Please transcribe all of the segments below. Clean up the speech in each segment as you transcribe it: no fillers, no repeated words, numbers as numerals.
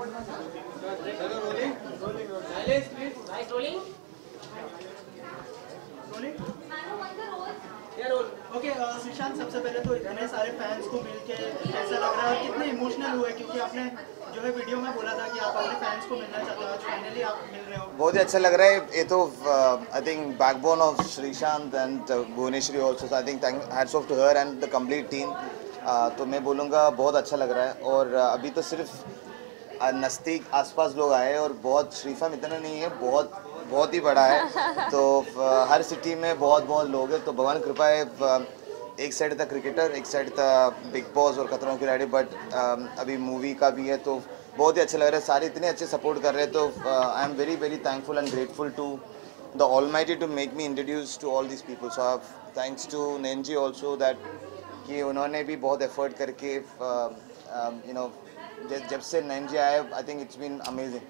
Okay, Sreesanth, सबसे पहले तो इतने सारे फैंस को मिलके कैसा लग रहा है और कितने इमोशनल हुए, क्योंकि आपने जो है वीडियो में बोला था कि आप अपने फैंस को मिलना चाहते हो, आज फाइनली आप मिल रहे हो। बहुत ही अच्छा लग रहा है। ये तो I think backbone of Sreesanth and Bhuvneshwari also, so I think hats off to her and the complete team. तो मैं बोलूँगा बहुत अच्छा लग रहा है। और अभी तो सिर्फ नज़दीक आसपास लोग आए और बहुत, श्रीफाम इतना नहीं है, बहुत बहुत ही बड़ा है। तो हर सिटी में बहुत बहुत लोग हैं। तो भगवान की कृपा है। एक साइड था क्रिकेटर, एक साइड था बिग बॉस और खतरों के खिलाड़ी, बट अभी मूवी का भी है। तो बहुत ही अच्छा लग रहा है, सारे इतने अच्छे सपोर्ट कर रहे हैं। तो I am very very thankful and grateful to the almighty to make me introduce to all this people. So thanks to नैनजी ऑल्सो दैट कि उन्होंने भी बहुत एफर्ट करके यू नो जब से नैनजी आए, I think it's been amazing.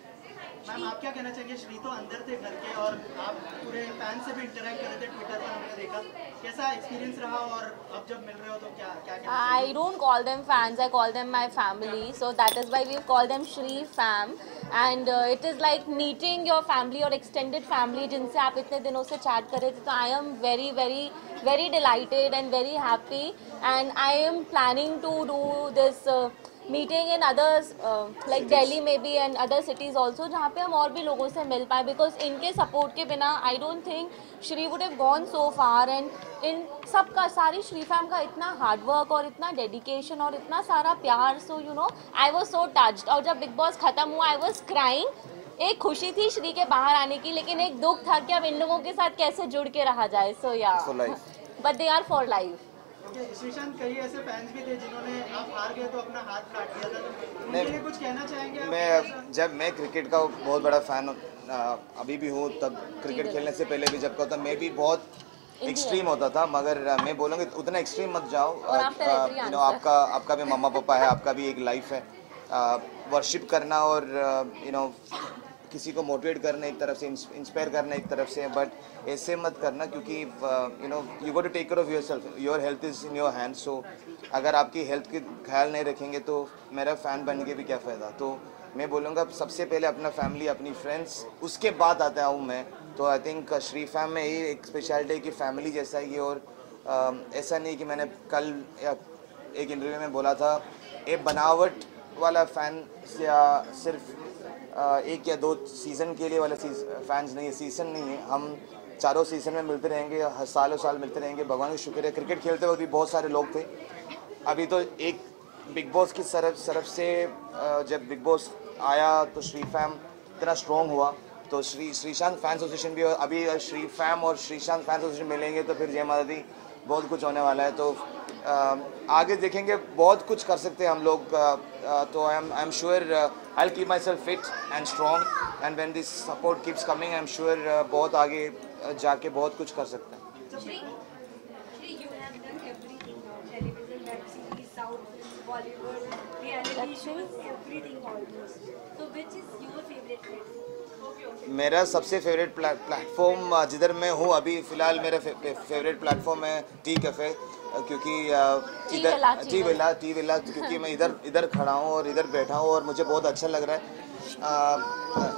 Ma'am, आप क्या कहना चाहेंगे? श्री तो अंदर थे घर के और आप पूरे फैन से भी इंटरेक्ट कर रहे थे, ट्विटर पर हमने देखा, कैसा एक्सपीरियंस रहा? और अब जब मिल रहे हो तो क्या क्या कहना I don't call them fans, I call them my family. So that is why we call them Shri Fam. And it is like meeting your family or extended family जिनसे आप इतने दिनों से chat कर रहे थे. तो I am very very very delighted and very happy. And I am planning to do this meeting in others like Delhi maybe and other cities also, जहाँ पे हम और भी लोगों से मिल पाए. Because इनके support के बिना I don't think Shri would have gone so far. And इन सबका, सारी श्री फैम का इतना हार्ड वर्क और इतना डेडिकेशन और इतना सारा प्यार. So you know I was so touched. और जब बिग बॉस खत्म हुआ आई वॉज क्राइंग. एक खुशी थी श्री के बाहर आने की, लेकिन एक दुख था कि अब इन लोगों के साथ कैसे जुड़ के रहा जाए. सो या but they are for life. Sreesanth, कई ऐसे फैंस भी थे जिन्होंने आप हार गए तो अपना हाथ काट दिया था, तो उनके लिए कुछ कहना चाहेंगे? मैं क्रिकेट का बहुत बड़ा फ़ैन अभी भी हूँ, तब क्रिकेट खेलने से पहले भी जब का होता मैं भी बहुत एक्सट्रीम होता था, मगर मैं बोलूँगा उतना एक्सट्रीम मत जाओ. यू नो आपका भी मम्मा पापा है, आपका भी एक लाइफ है. वर्शिप करना और यू नो किसी को मोटिवेट करना एक तरफ से, इंस्पायर करना एक तरफ से, बट ऐसे मत करना, क्योंकि you know you got to take care of yourself. Your health is in your hand. So अगर आपकी हेल्थ के ख्याल नहीं रखेंगे तो मेरा फ़ैन बन के भी क्या फ़ायदा. तो मैं बोलूँगा सबसे पहले अपना फैमिली, अपनी फ्रेंड्स, उसके बाद आता हूँ मैं. तो आई थिंक श्री फैम में ये एक स्पेशलिटी है कि फैमिली जैसा ही है. और ऐसा नहीं कि मैंने कल या एक इंटरव्यू में बोला था, ये बनावट वाला फैन या सिर्फ एक या दो सीज़न के लिए वाला फैंस नहीं है. सीज़न नहीं है, हम चारों सीज़न में मिलते रहेंगे, हर सालों साल मिलते रहेंगे. भगवान का शुक्र है, क्रिकेट खेलते वक्त भी बहुत सारे लोग थे. अभी तो एक बिग बॉस की तरफ से जब बिग बॉस आया तो श्री फैम इतना स्ट्रॉन्ग हुआ. तो श्रीशांत फैन एसोसिएशन भी, अभी श्री फैम और श्रीशांत फैन एसोसिएशन मिलेंगे तो फिर जय माता दी बहुत कुछ होने वाला है. तो आगे देखेंगे, बहुत कुछ कर सकते हैं हम लोग. तो I am sure I will keep my self fit and strong, and when this support keeps coming I am sure बहुत आगे जाके बहुत कुछ कर सकते हैं. मेरा सबसे फेवरेट प्लेटफॉर्म जिधर मैं हूँ अभी फ़िलहाल, मेरा फेवरेट प्लेटफॉर्म है टी कैफ़े, क्योंकि इधर टी विला क्योंकि मैं इधर खड़ा हूँ और इधर बैठा हूँ और मुझे बहुत अच्छा लग रहा है.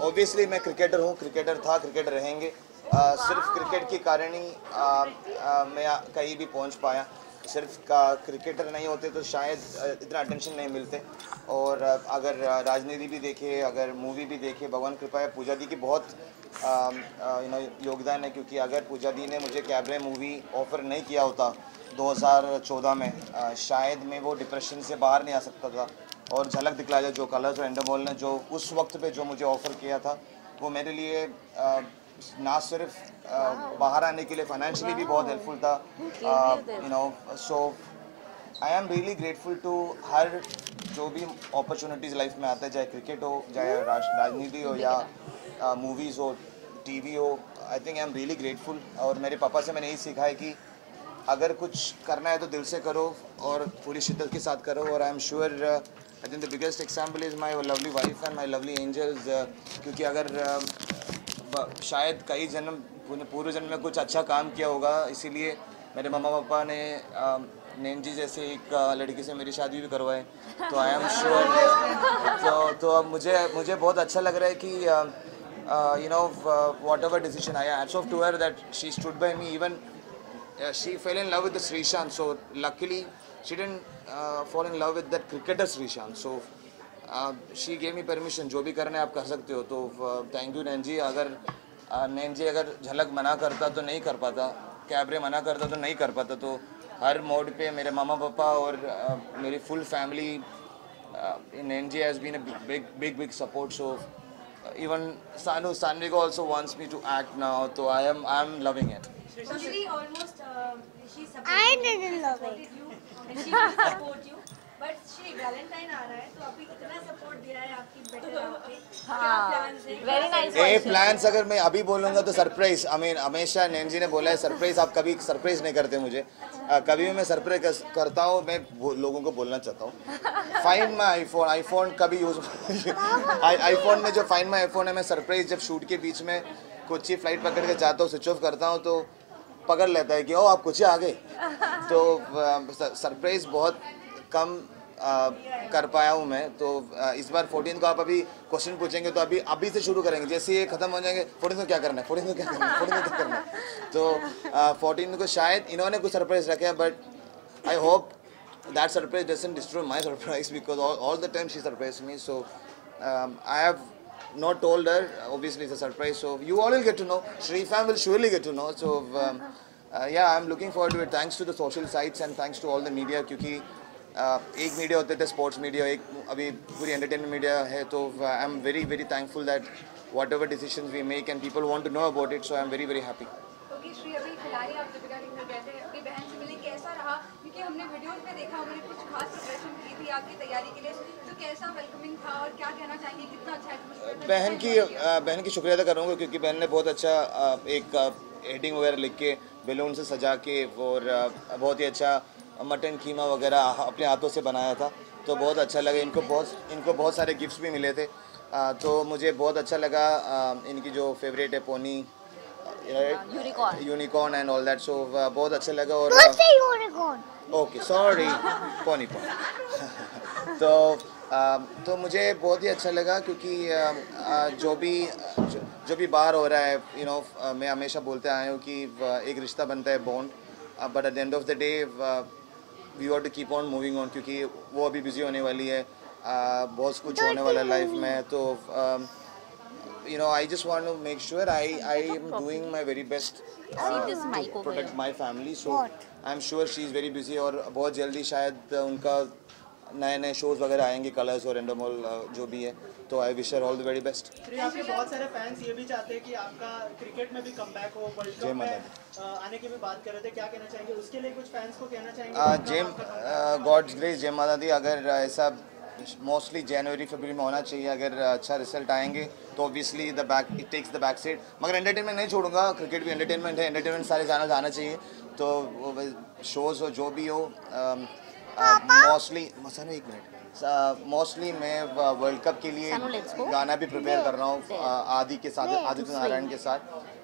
ऑब्वियसली मैं क्रिकेटर हूँ, क्रिकेटर था, क्रिकेटर रहेंगे. सिर्फ क्रिकेट के कारण ही मैं कहीं भी पहुँच पाया. सिर्फ क्रिकेटर नहीं होते तो शायद इतना अटेंशन नहीं मिलते. और अगर राजनीति भी देखे, अगर मूवी भी देखे, भगवान कृपा है पूजा दी की बहुत यू नो योगदान है. क्योंकि अगर पूजा दी ने मुझे कैबरे मूवी ऑफ़र नहीं किया होता 2014 में, शायद मैं वो डिप्रेशन से बाहर नहीं आ सकता था. और झलक दिखला जाए जो कलर्स और एंडरमोल ने जो उस वक्त पे जो मुझे ऑफ़र किया था, वो मेरे लिए ना सिर्फ बाहर आने के लिए फाइनेंशियली भी बहुत हेल्पफुल था. You know so I am really grateful to her जो भी अपॉर्चुनिटीज़ लाइफ में आता है, चाहे क्रिकेट हो, चाहे राजनीति हो, या मूवीज़ हो, टीवी हो. I think I am really grateful. और मेरे पापा से मैंने यही सीखा है कि अगर कुछ करना है तो दिल से करो और पूरी शिद्दत के साथ करो. और I am sure I think the biggest example is my lovely wife and my lovely angels. क्योंकि अगर शायद कई जन्म पूर्व जन्म में कुछ अच्छा काम किया होगा, इसीलिए मेरे मम्मा पापा ने नैन जी जैसे एक लड़की से मेरी शादी भी करवाए, तो आई एम श्योर तो अब मुझे बहुत अच्छा लग रहा है कि you know whatever decision I hats off to her that she stood by me. Even she fell in love with the Srishant, so luckily she didn't fall in love with that cricketer Srishant. So she gave me permission, जो भी करना है आप कर सकते हो. तो thank you नैन जी. अगर नैन जी अगर झलक मना करता तो नहीं कर पाता, कैबरे मना करता तो नहीं कर पाता. तो हर मोड पे मेरे मामा पापा और मेरी full family Nain ji has been a big support. So even Sanvigo also wants me to act now, so I'm loving it. She almost she I didn't love supported it. you and she will support you. But she Valentine आ रहा है तो अभी इतना support दिया है आपकी बेटे पे. क्या प्लान्स हैं? Very nice ये question. प्लान्स अगर मैं अभी बोलूँगा तो सरप्राइज. आई मीन हमेशा नैन जी ने बोला है सरप्राइज. आप कभी सरप्राइज नहीं करते मुझे. कभी भी मैं सरप्राइज करता हूँ मैं लोगों को बोलना चाहता हूँ फाइंड माई आईफोन कभी यूज आईफोन में जो फाइंड माई आईफोन है, मैं सरप्राइज जब शूट के बीच में कुछ ही फ्लाइट पकड़ के जाता हूँ, स्विच ऑफ करता हूँ तो पकड़ लेता है कि ओ आप कुछ ही आ गए. तो सरप्राइज बहुत कम कर पाया हूँ मैं. तो इस बार 14 को आप अभी क्वेश्चन पूछेंगे तो अभी से शुरू करेंगे. जैसे ये खत्म हो जाएंगे 14 को क्या करना है, 14 को क्या करना है, 14 को क्या करना है. तो 14 को शायद इन्होंने कुछ सरप्राइज रखा है, but I hope that surprise doesn't destroy my surprise because all the time she surprised me. So I have not told her, obviously it's a surprise, so you all will get to know. Shri fam will surely get to know. So yeah, I'm looking forward to it. Thanks to the social sites and thanks to all the media, क्योंकि एक media होते थे sports media, एक अभी पूरी entertainment media है. तो I am very thankful that whatever decision we make and people want to know about it. So I am very happy. Okay Shri, अभी खिलाड़ी आप दीपिका के घर गए थे, अपनी बहन से मिले, कैसा रहा? क्योंकि हमने वीडियोस में देखा, हमने कुछ खास प्रिपरेशन की थी आपकी तैयारी के लिए, तो कैसा वेलकमिंग था और क्या कहना चाहेंगे, कितना अच्छा एटमॉस्फेयर था? बहन की शुक्रिया अदा करूँगा क्योंकि बहन ने बहुत अच्छा एक हेडिंग वगैरह लिख के बैलून से सजा के और बहुत ही अच्छा मटन कीमा वगैरह अपने हाथों से बनाया था. तो बहुत अच्छा लगा. इनको बहुत सारे गिफ्ट्स भी मिले थे. तो मुझे बहुत अच्छा लगा. इनकी जो फेवरेट है pony unicorn and all that. So बहुत अच्छा लगा. और unicorn. ओके सॉरी पोनी तो मुझे बहुत ही अच्छा लगा क्योंकि जो भी बाहर हो रहा है, यू नो, मैं हमेशा बोलते आया हूँ कि एक रिश्ता बनता है bond, but at the end of the day we want to keep on moving on क्योंकि वो अभी बिजी होने वाली है. बहुत कुछ होने वाला है लाइफ में. तो you know, I just want to make sure I am doing my very best to protect my family. So I'm sure she is very busy और बहुत जल्दी शायद उनका नए शोज वगैरह आएंगे, कलर्स और एंडोमोल जो भी है. तो I wish her all the very best. आपके बहुत सारे फैंस ये भी चाहते हैं कि आपका क्रिकेट में भी कमबैक हो, वर्ल्ड कप में आने की भी बात कर रहे थे, क्या कहना चाहेंगे उसके लिए? कुछ फैंस को कहना चाहेंगे? गॉड्स ग्रेस, जय माता दी. अगर ऐसा मोस्टली जनवरी फरवरी में होना चाहिए. अगर अच्छा रिजल्ट आएंगे तो obviously it takes the back seat. मगर एंटरटेनमेंट नहीं छोड़ूंगा. क्रिकेट भी एंटरटेनमेंट है. एंटरटेनमेंट सारे चैनल आना चाहिए. तो शोज़ हो जो भी हो, मोस्टली मैं वर्ल्ड कप के लिए गाना भी प्रिपेयर कर रहा हूँ आदि के साथ, आदित्य नारायण के साथ.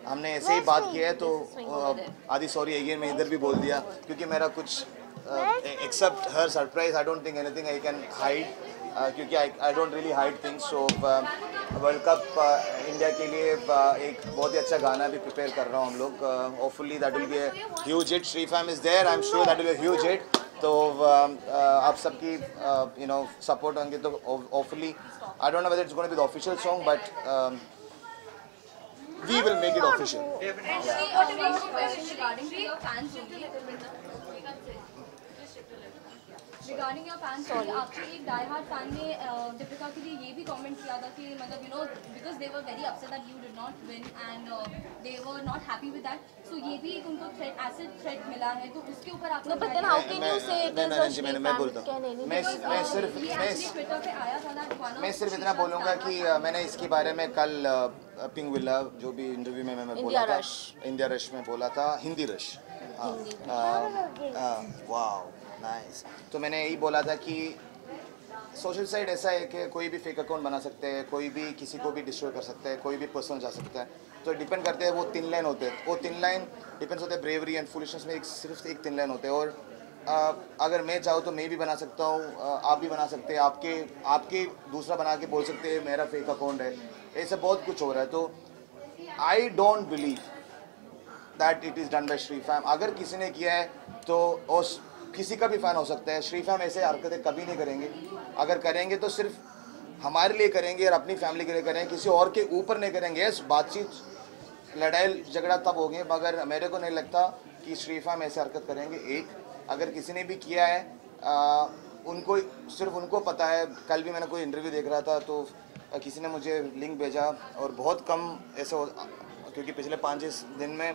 हमने ऐसे ही बात किया है. तो आदि सॉरी अगेन मैं इधर भी बोल दिया क्योंकि मेरा कुछ except her surprise I don't think anything I can hide क्योंकि I don't really hide things. So world cup India के लिए एक बहुत ही अच्छा गाना भी प्रिपेयर कर रहा हूँ हम लोग. Hopefully that will be a huge hit. Shri fam is there, I am sure that will be a huge hit. तो आप सबकी यू नो सपोर्ट होंगे तो hopefully, I don't know whether it's gonna be the official song but we will make it official. Regarding your fans, आपके एक die hard fan ने दीपिका के लिए ये भी कमेंट किया था कि मतलब you know because they were very upset that you did not win and they were not happy with that. So ये भी एक उनको थ्रेट, एसिड थ्रेट मिला है. तो उसके ऊपर आप But then how can you say it is a Shri मैं fan? बोलता Can हूँ. any- मैं सिर्फ इतना बोलूँगा कि मैंने इसके बारे में कल पिंक विला जो भी इंटरव्यू में मैं बोला था, इंडिया रश में बोला था, हिंदी रश. Wow nice. तो मैंने यही बोला था कि सोशल साइट ऐसा है कि कोई भी फेक अकाउंट बना सकते हैं, कोई भी किसी को भी डिस्ट्रॉय कर सकता है, कोई भी पर्सन जा सकता है. तो डिपेंड करते हैं. वो 3 लाइन होते हैं. वो 3 लाइन डिपेंड्स होता है ब्रेवरी एंड फुलिशनेस में सिर्फ एक थिन लाइन होते हैं। और अगर मैं चाहूँ तो मैं भी बना सकता हूँ, आप भी बना सकते हैं, आपके दूसरा बना के बोल सकते हैं मेरा फेक अकाउंट है। ऐसा बहुत कुछ हो रहा है। तो I don't believe that it is done by Shri fam. अगर किसी ने किया है तो और किसी का भी फ़ैन हो सकता है। श्री फैम ऐसे हरकतें कभी नहीं करेंगे। अगर करेंगे तो सिर्फ हमारे लिए करेंगे और अपनी फैमिली के लिए करेंगे, किसी और के ऊपर नहीं करेंगे। यस, बातचीत लड़ाई झगड़ा तब होंगे, मगर मेरे को नहीं लगता कि श्री फैम ऐसे हरकत करेंगे। एक अगर किसी ने भी किया है उनको सिर्फ उनको पता है। कल भी मैंने कोई इंटरव्यू देख रहा था तो किसी ने मुझे लिंक भेजा और बहुत कम ऐसे क्योंकि पिछले 5-6 दिन में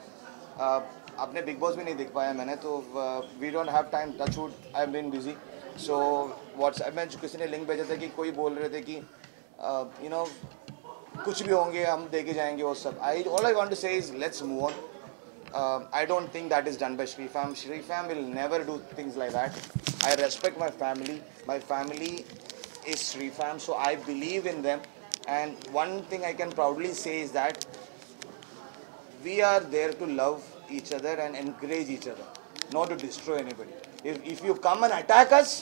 अपने बिग बॉस भी नहीं देख पाया मैंने, तो we don't have time, touch wood, I am been busy. So WhatsApp में किसी ने लिंक भेजा था कि कोई बोल रहे थे कि यू नो कुछ भी होंगे हम देखे जाएंगे वो सब। ऑल आई वांट टू से is let's move on. I don't think that is done by Shri Fam. Shri Fam will never do things like that. I respect my family. My family is Shri Fam, so I believe in them. And one thing I can proudly say is that we are there to love each other and encourage each other, not to destroy anybody. If you come and attack us,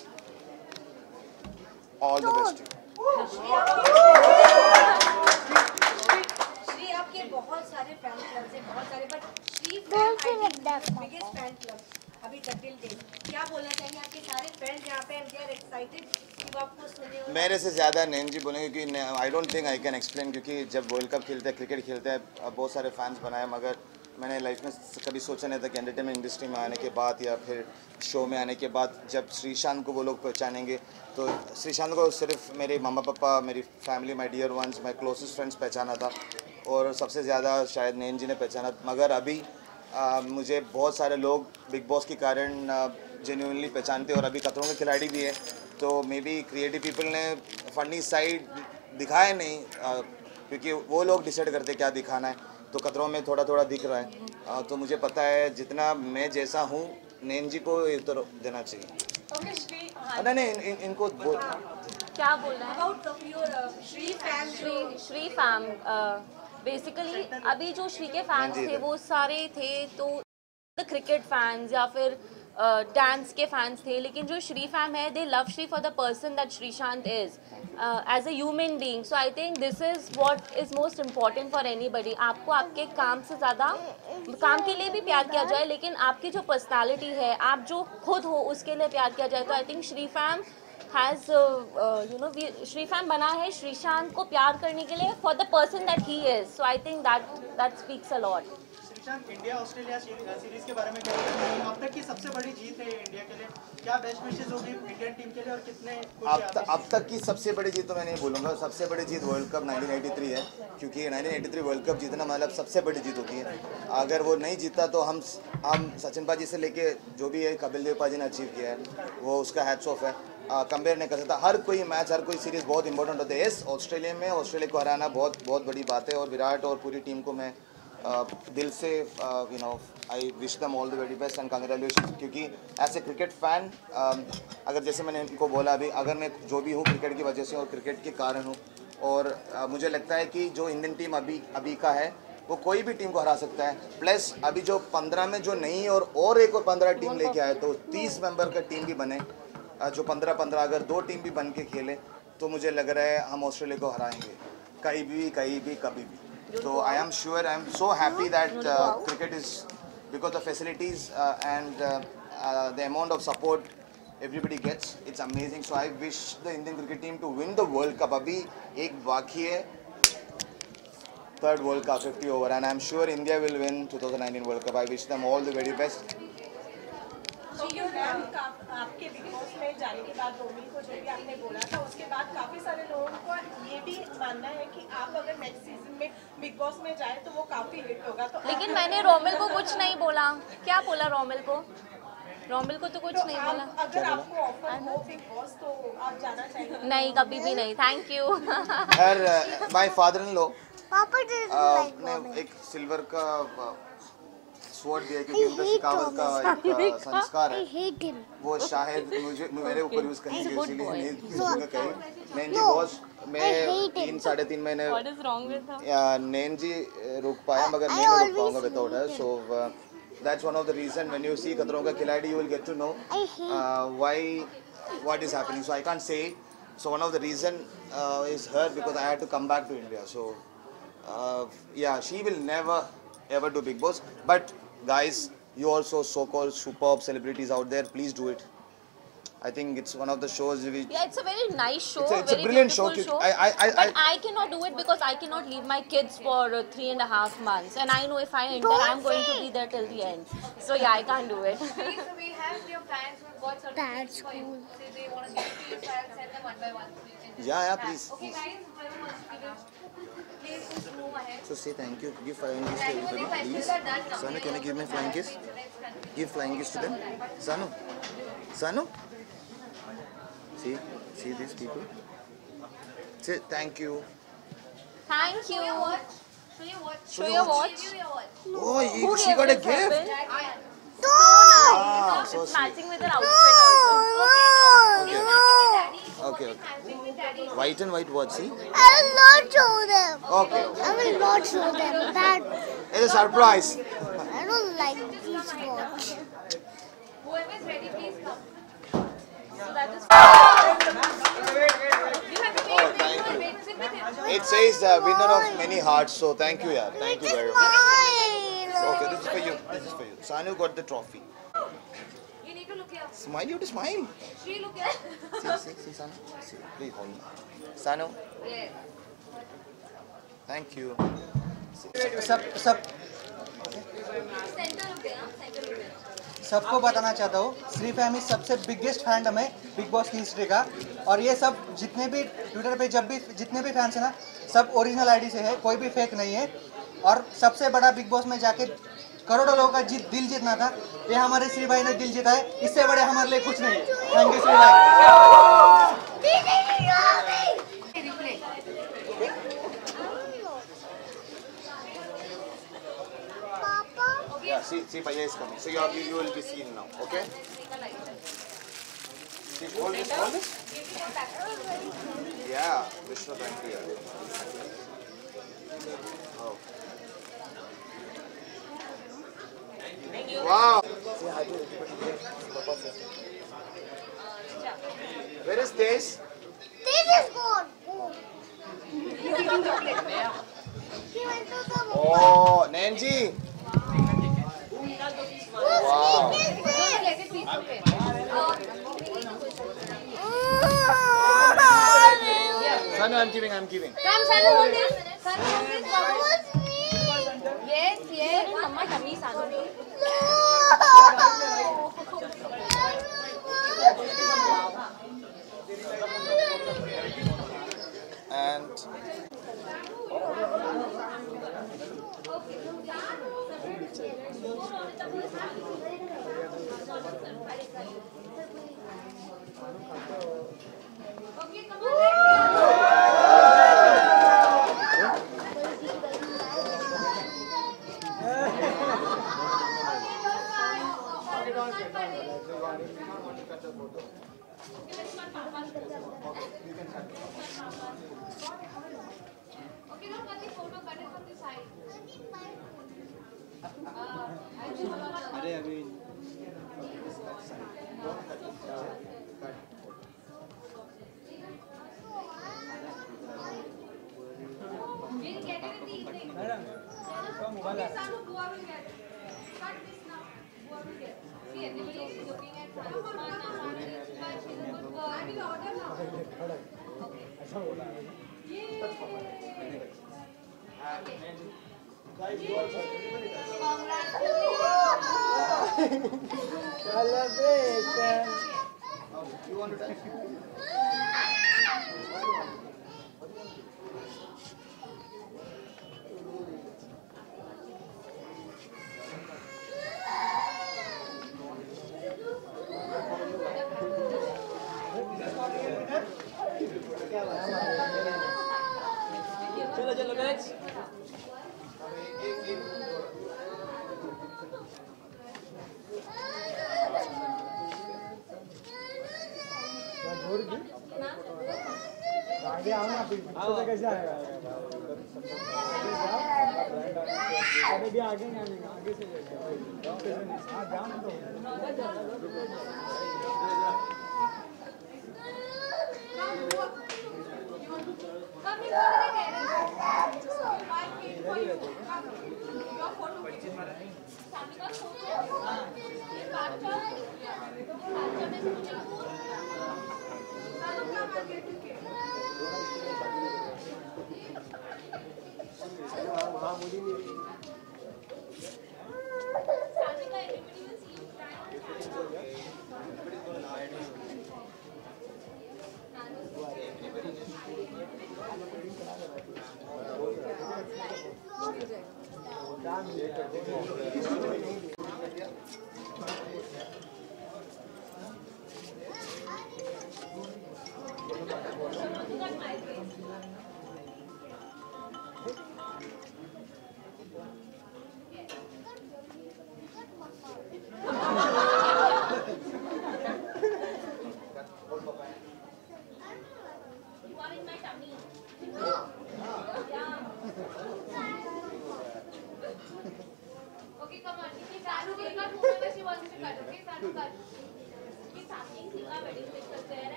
all the best to you. Shri आपके बहुत सारे fan clubs हैं, बहुत सारे, but Shri fan biggest fan club अभी तक till date. क्या बोलना चाहेंगे आपके सारे फ्रेंड्स यहाँ पे, दे आर एक्साइटेड कि वो आपको सुने? मेरे से ज़्यादा नैन जी बोलेंगे क्योंकि I don't think I can explain, क्योंकि जब वर्ल्ड कप खेलते हैं, क्रिकेट खेलते हैं, बहुत सारे फैंस बनाए, मगर मैंने लाइफ में कभी सोचा नहीं था कि एंटरटेनमेंट इंडस्ट्री में आने के बाद या फिर शो में आने के बाद जब श्रीशांत को वो लोग पहचानेंगे, तो श्रीशांत को सिर्फ मेरे मम्मा पापा, मेरी family, my dear ones, my closest friends पहचाना था और सबसे ज़्यादा शायद नैन जी ने पहचाना। मगर अभी मुझे बहुत सारे लोग बिग बॉस के कारण जेन्युइनली पहचानते और अभी खतरों के खिलाड़ी भी है, तो मे बी क्रिएटिव पीपल ने फनी साइड दिखाया नहीं, क्योंकि वो लोग डिसाइड करते क्या दिखाना है, तो खतरों में थोड़ा थोड़ा दिख रहा है। तो मुझे पता है जितना मैं जैसा हूँ नैन जी को उत्तर देना चाहिए। नहीं, इनको क्या बोल रहे हैं? About your Shri fan, Shri fam basically अभी जो श्री के फैंस थे वो सारे थे तो क्रिकेट फैंस या फिर डांस के फैंस थे, लेकिन जो श्री फैम है they love Shri for the person that Sreesanth is as a human being. So I think this is what is most important for anybody. आपको आपके काम से ज़्यादा काम के लिए भी प्यार किया जाए, लेकिन आपकी जो पर्सनालिटी है, आप जो खुद हो, उसके लिए प्यार किया जाए। तो I think Shri fam has Shri fam बना है श्रीशांत को प्यार करने के लिए for the person that he is. So I think that speaks a lot. Sreesanth, India Australia series के बारे में कहेंगे, अब तक की सबसे बड़ी जीत है इंडिया के लिए, क्या बेस्ट विशेस होगी इंडियन टीम के लिए और कितने अब तक की सबसे बड़ी जीत तो मैं नहीं बोलूँगा। सबसे बड़ी जीत वर्ल्ड कप 1983 है, क्योंकि 1983 वर्ल्ड कप जीतना मतलब सबसे बड़ी जीत होती है। अगर वो नहीं जीता तो हम सचिन पाजी से लेके जो भी है कपिल देव पाजी ने अचीव किया है वो उसका हैट्स ऑफ है। कंपेयर नहीं कर सकता। हर कोई मैच, हर कोई सीरीज़ बहुत इंपॉर्टेंट होता है। यस, ऑस्ट्रेलिया को हराना बहुत बड़ी बात है और विराट और पूरी टीम को मैं दिल से I wish them all the very best and congratulation, क्योंकि एज ए क्रिकेट फ़ैन अगर जैसे मैंने इनको बोला अभी, अगर मैं जो भी हूँ क्रिकेट की वजह से और क्रिकेट के कारण हूँ, और मुझे लगता है कि जो इंडियन टीम अभी का है वो कोई भी टीम को हरा सकता है। प्लस अभी जो 15 में जो नहीं और एक और 15 टीम लेके आए, तो 30 मेंबर का टीम भी बने, जो 15 अगर 2 टीम भी बन के खेले तो मुझे लग रहा है हम ऑस्ट्रेलिया को हराएंगे कहीं भी कभी भी। तो I am sure, I am so happy that cricket is because the facilities and the amount of support everybody gets, it's amazing. So I wish the Indian cricket team to win the World Cup. अभी एक बाकी है, third World Cup 50 over, and I'm sure India will win 2019 World Cup. I wish them all the very best. आपके big boss में जाने के बाद रोमिल को जो भी आपने बोला था, उसके बाद काफी सारे लोगों को ये भी मानना है कि आप अगर नेक्स्ट सीजन में बिग बॉस में जाए तो वो काफी हिट होगा। तो लेकिन मैंने रोमिल को कुछ नहीं बोला। क्या बोला रोमिल को? रोमिल को तो कुछ नहीं बोला। अगर आपको ऑफर हो बिग बॉस तो आप जाना चाहेंगे? नहीं, कभी भी नहीं। Thank you. My father in law Papa doesn't like ने Roman. एक सिल्वर का स्वॉर्ड दिया, क्योंकि उनका शिकावत का एक संस्कार I है, hate him. वो शायद मेरे ऊपर यूज करने की इसलिए नहीं कही। नैन जी No, बहुत, मैं I hate him. 3-3.5 महीने What is wrong with her? नैन जी रुक पाया, मगर I मैं नहीं रुक always पाऊंगा without her. hate so that's one of the reason when you see Khatron Ka Khiladi, you will get to know what is happening. So I can't say it. So one of the reason is her, because I had to come back to India. So yeah, she will never ever do Big Boss. But guys, you also so-called superb celebrities out there, please do it. I think it's one of the shows which... Yeah, it's a very nice show. It's a very brilliant show. beautiful show. But I cannot do it because I cannot leave my kids for 3.5 months. And I know if I enter, I'm going to be there till the end. So yeah, I can't do it. So we have your fans who have got certain That's things for you. cool. Say they want to give it to you, so I'll send them one by one. yeah, please. Okay, guys, very much. Please just move ahead. So say thank you. Give flying kiss to everybody, please. Sanu, can you give me flying kiss? Give flying kiss to them. Sanu. Sanu. See these people. Say thank you. Thank you. Show your watch. Show your watch. Give you your watch. Oh, she gave got a this gift. husband? Ah, so It's sweet. matching with her outfit also. Okay. White and white watch, see? I will not show them. Okay. I will not show them. That It's a surprise. I don't like this watch. Whoever is ready, please come. So that is You have to Oh, wait, thank you. wait, sit with him. It says winner of many hearts, so thank you, yeah. Thank you very much. Mine. Okay, this is for you. This is for you. Sanu got the trophy. You need to look here. Smile, you have to smile. Shri, look here. See, Sanu. See, please hold me. Sanu, Yes. thank you. सब Center look here. Center look here. सबको बताना चाहता हूँ, Shri family सबसे biggest fandom है big boss की history का। और ये सब जितने भी ट्विटर पे जितने भी फैंस हैं ना, सब ओरिजिनल आईडी से है, कोई भी फेक नहीं है। और सबसे बड़ा बिग बॉस में जाके करोड़ों लोगों का दिल जीतना था, ये हमारे श्री भाई ने दिल जीता है। इससे बड़े हमारे लिए कुछ नहीं है। थैंक यू श्री भाई। Yeah, see, Bhaiya is coming. So you will be seen now, okay? See, hold this. Yeah, Vishnu, thank you. Oh. Wow. Where is this? This is good. He went to the Oh, Nanji. Wow. Let it be okay. Sanu, I'm giving. Come, Sanu, hold this. Sanu, hold this. That was me. Yes, yes. Mama tummy Sanu. And Okay, don't cut the photo, cut it from the side. We'll get it in the evening. Okay, Sanu, Bua will get it. Cut this now. Bua will get it. See, everybody is looking at Sanu. Sanu is fine. She's a good girl. I will order now. चलो guys। आगे आओ ना, पीछे कैसे आएगा?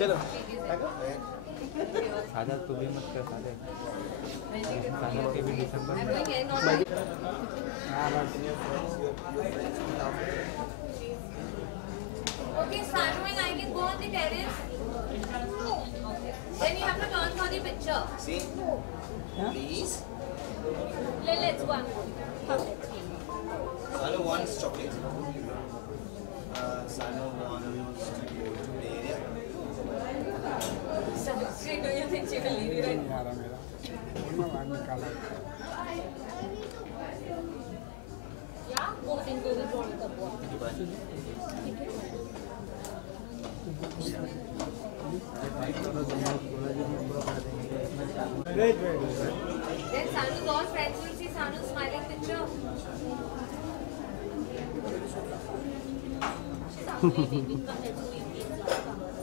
चलो सादा तू भी मत कर सादा के भी दिसंबर Okay, Sanu and I can go on the terrace. Then you have to turn for the picture. See? Please. Let's go. Sanu wants chocolate. Sanu wants to go to the area. Sri, do you think she will leave you right now? Yeah, both into the drawing the board. Then Sanu's all friends will see Sanu's smiling picture.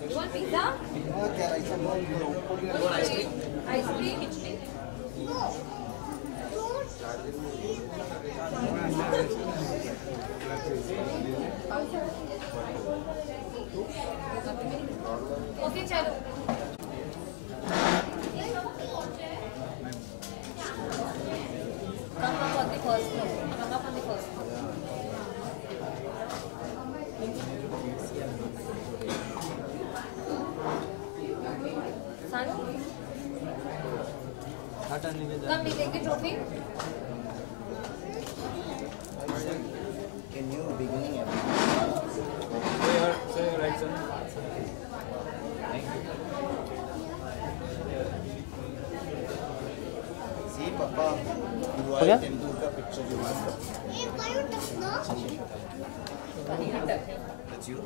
You want pizza? Ice cream? Okay, chalo. Come up on the first floor. Come up on the first floor. Son? Come, we take the trophy. Can you beginning it? say your right son. Thank you. See, Papa, you are Tendulkar picture you want. Hey, why you touch no? That's you.